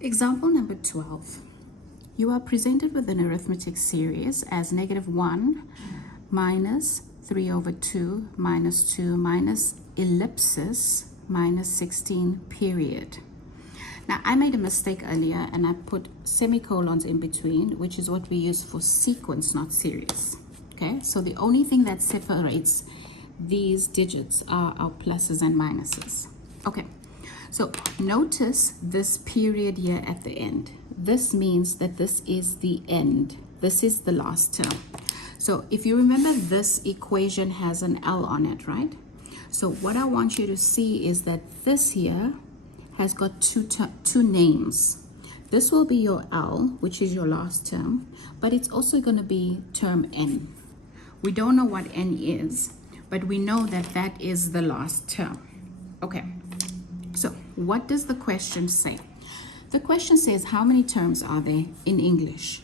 Example number 12. You are presented with an arithmetic series as -1 minus 3 over 2 minus 2 minus ellipsis minus 16 period. Now, I made a mistake earlier and I put semicolons in between, which is what we use for sequence, not series. Okay, so the only thing that separates these digits are our pluses and minuses. Okay, so notice this period here at the end. This means that this is the end. This is the last term. So if you remember, this equation has an L on it, right? So what I want you to see is that this here has got two names. This will be your L, which is your last term, but it's also going to be term N. We don't know what N is, but we know that that is the last term. Okay, so what does the question say? The question says, how many terms are there in English?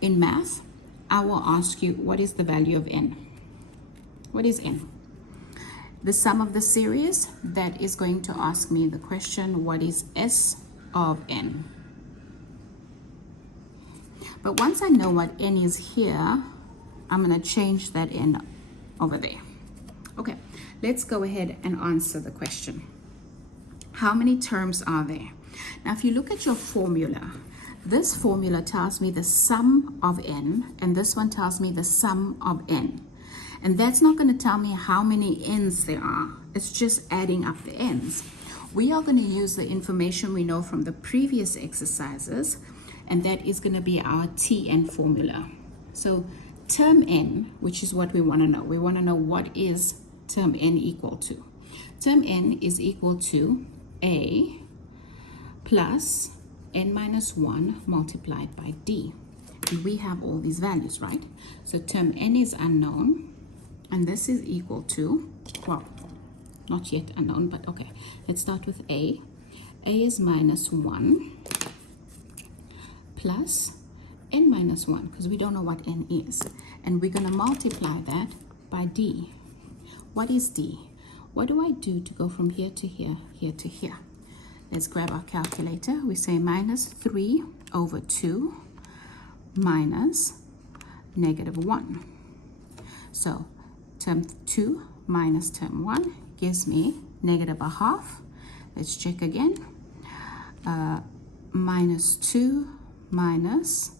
In math, I will ask you, what is the value of N? What is N? The sum of the series, that is going to ask me the question, what is S of N? But once I know what N is here, I'm going to change that N over there. Okay, let's go ahead and answer the question. How many terms are there? Now, if you look at your formula, this formula tells me the sum of N, and this one tells me the sum of N. And that's not going to tell me how many N's there are. It's just adding up the N's. We are going to use the information we know from the previous exercises, and that is going to be our Tn formula. So term N, which is what we want to know. We want to know what is term N equal to. Term N is equal to A plus N minus 1 multiplied by D. And we have all these values, right? So term N is unknown. And this is equal to, well, not yet unknown, but okay. Let's start with A. A is minus 1 plus N minus 1, because we don't know what N is. And we're going to multiply that by D. What is D? What do I do to go from here to here, here to here? Let's grab our calculator. We say minus 3 over 2 minus -1. So term 2 minus term 1 gives me -1/2. Let's check again. Minus 2 minus,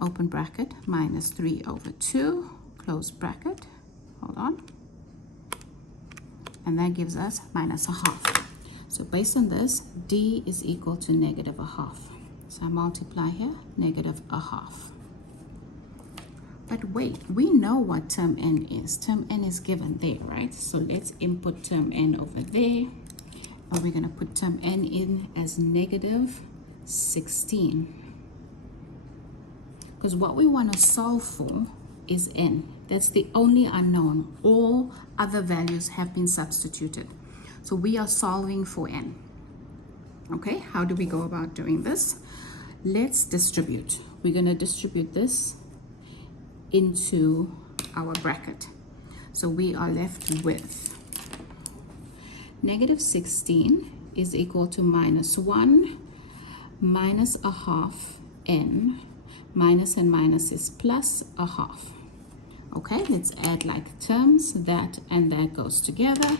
open bracket, minus 3 over 2, close bracket. Hold on. And that gives us -1/2. So based on this, D is equal to -1/2. So I multiply here, -1/2. But wait, we know what term N is. Term N is given there, right? So let's input term N over there. And we're going to put term N in as -16. Because what we want to solve for is N. That's the only unknown. All other values have been substituted. So we are solving for N. Okay, how do we go about doing this? Let's distribute. We're going to distribute this into our bracket. So we are left with -16 is equal to -1 minus 1/2 N. Minus and minus is +1/2. Okay, let's add like terms. That and that goes together.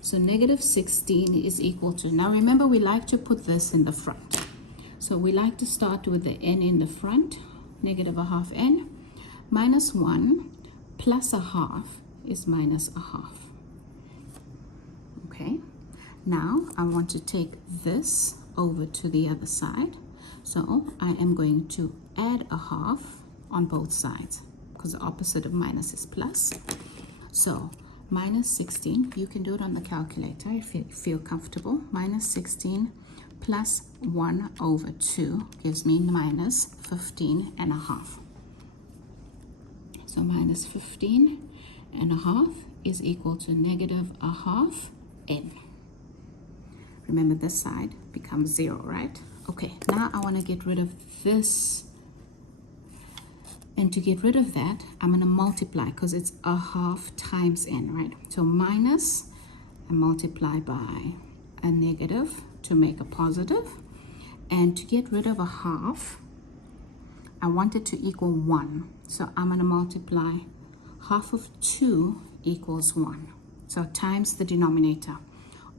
So -16 is equal to, now remember, we like to put this in the front. So we like to start with the N in the front, -1/2 N. Minus 1 plus 1/2 is -1/2. Okay, now I want to take this over to the other side. So I am going to add 1/2 on both sides, because the opposite of minus is plus. So -16, you can do it on the calculator if you feel comfortable. -16 plus 1 over 2 gives me -15.5. So -15.5 is equal to -1/2 N. Remember, this side becomes 0, right? Okay, now I want to get rid of this. And to get rid of that, I'm going to multiply, because it's 1/2 times N, right? So minus, and multiply by a negative to make a positive. And to get rid of a half, I want it to equal 1. So I'm going to multiply half of 2 equals 1. So times the denominator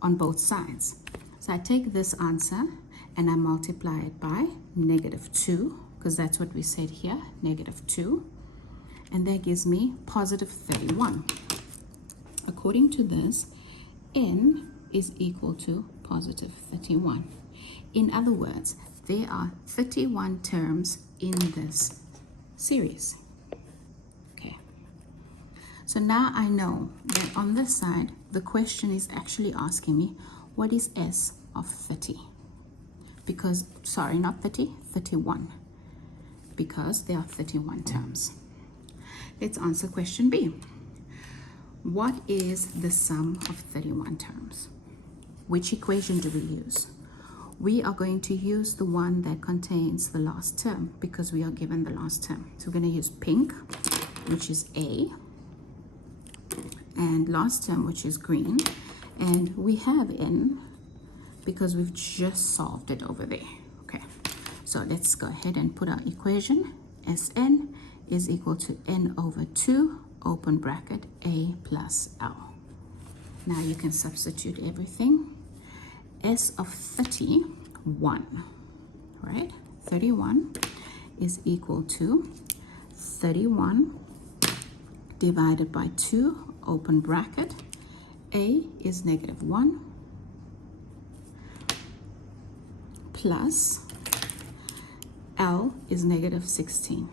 on both sides. So I take this answer and I multiply it by -2, because that's what we said here, -2. And that gives me positive 31. According to this, n is equal to positive 31. In other words, there are 31 terms in this series. Okay. So now I know that on this side, the question is actually asking me, what is S of 30? Because, sorry, not 30, 31. Because there are 31 terms. Let's answer question B. What is the sum of 31 terms? Which equation do we use? We are going to use the one that contains the last term because we are given the last term. So we're going to use pink, which is A, and last term, which is green. And we have N because we've just solved it over there. Okay, so let's go ahead and put our equation. Sn is equal to N over 2, open bracket, A plus L. Now you can substitute everything. S of 31, right? 31 is equal to 31 divided by 2, open bracket. A is -1 plus L is -16.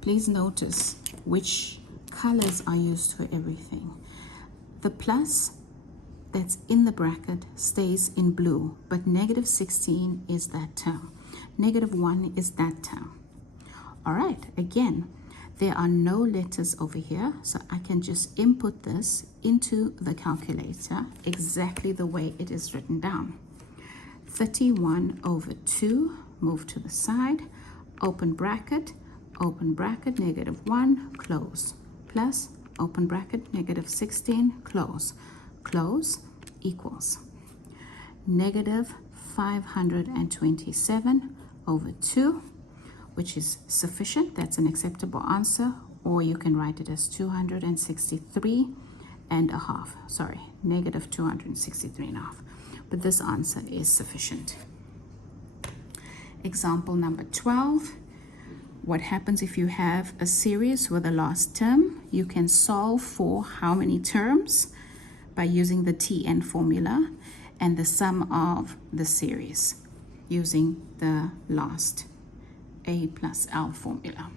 Please notice which colors are used for everything. The plus that's in the bracket stays in blue, but -16 is that term. -1 is that term. All right, again, there are no letters over here, so I can just input this into the calculator exactly the way it is written down. 31 over 2, move to the side, open bracket, -1, close, plus, open bracket, -16, close, close, equals -527 over 2, which is sufficient. That's an acceptable answer, or you can write it as 263.5. Sorry, -263.5. But this answer is sufficient. Example number 12. What happens if you have a series with a last term? You can solve for how many terms by using the Tn formula and the sum of the series using the last A plus L formula.